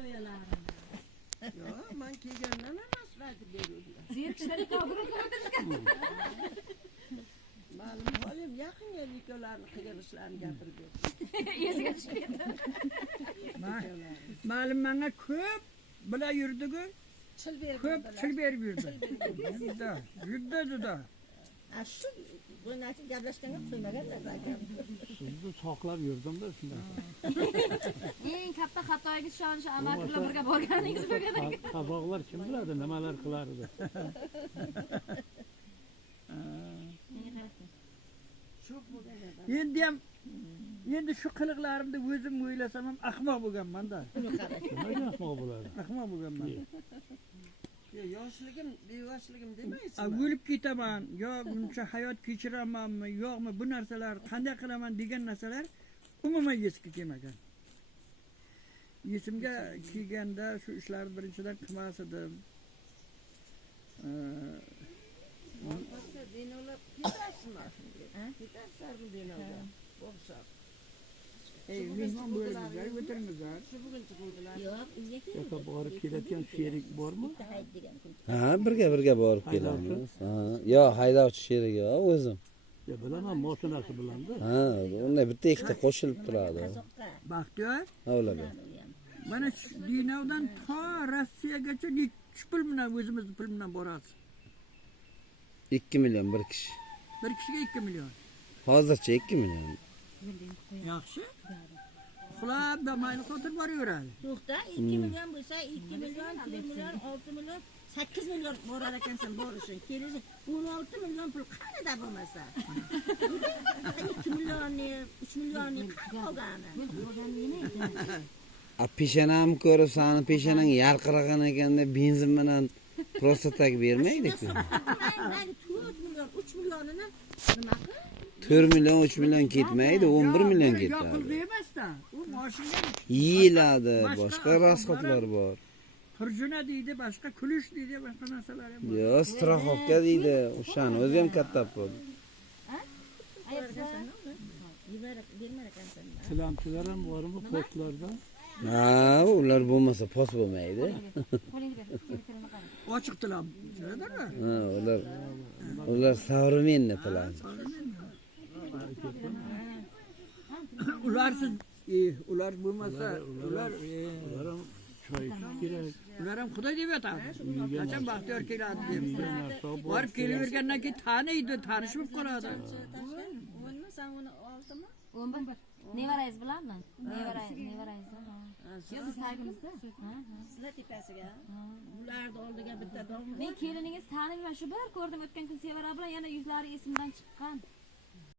Yo'q, men kelgandan emas aytib beruvdilar. Zerikishlar ikkovini Ma'lum holim yaqinga ikkovlarni qilgan ishlarini gapirib berdi. esiga tushib Ma'lum menga ko'p bilan yurdi-ku. Ko'p til berib yurdi. Juda. Shu bunachi gaplashganga qo'ymaganlar aka. Sizni saqlab yurdim-da shunda. eng katta xatoyingiz shu amaklar birga borganingiz bo'lgan ekan. Qaboqlar kim biladi nimalar qilardi. Endi shu qiliqlarimni o'zim o'ylasam ham ahmoq bo'lganman-da. Nimaga ahmoq bo'ladi? Ahmoq bo'lganman. Yoshligim, bevoshligim demaysiz. O'lib ketaman, yo buncha hayot kechiramanmi, yo'qmi, bu narsalar qanday qilaman degan narsalar umuman esimga kelmagan. Esimga kelganda shu ishlarni birinchidan qilmas edim. Boshqa dinolar ketasizmi? Ketasizmi dinolar? O'xshab. Mehmon bo'lingizlar, o'tiringizlar. Shu bugun chiquvdilar. Yo'q, uyga Yo'q, borib kelayotgan sherik bormi? degan kun. Ha, birga borib kelamiz. Ha, yo haydovchi sherigi o'zim. Ya bilaman, mashinasi bilanda. Ha, unday bitta ikkita qo'shilib turadi. Baxtiyor, Ha, ularga. mana Dinovdan to Rossiyagacha nechi pul bilan o'zimizni pul bilan borasiz? 2 million bir kishi. Bir kishiga 2 million. Hozircha 2 million. Yaxshi. Uxlab da mayli xotir boraveradi. Yo'qda 2 million bo'lsa 2 million, 4 million, 6 million, 8 million borar ekansan borishing. Kelasi 16 million pul qanada bo'lmasa. 2 millionni, 3 millionni qolgani. A peshanam ko'rib, sani peshanang yarqiragan ekanda benzin bilan prosta tak bermaydi-ku. 4 million, 3 millionini nima qil? 4 million, 3 million ketmaydi, 11 million Yo'q, ketadi. pul emas-da. U mashina Yeyiladi, boshqa rasxotlar bor. Turjuna deydi, boshqa kulish deydi, boshqa narsalar ham bor. Yo, straxovka deydi. O'shani o'zi ham katta pul. Bermar ekansan. Tilamchilar ham bormi postlarda? Ha, ular bo'lmasa pos bo'lmaydi. Ochiq tilam. Tushunadimi? Ha, ular savremenniy tilam. Ularsiz, ular bo'lmasa, ular ham choy kerak. ular ham Xudo deb aytadi. Qachon Baxtiyor keladi deb. Borib kelavergandan keyin taniydi, tanishib qoladi. Sen uni oldimi? 11. Nevarangiz bilanmi? Nevarangiz. Siz tagimizda? Sizlar tepasiga. Ularni oldiga bitta dom. Men keliningiz taniyman, shu bir ko'rdim o'tgan kun Sevara bilan yana yuzlari esimdan chiqqan.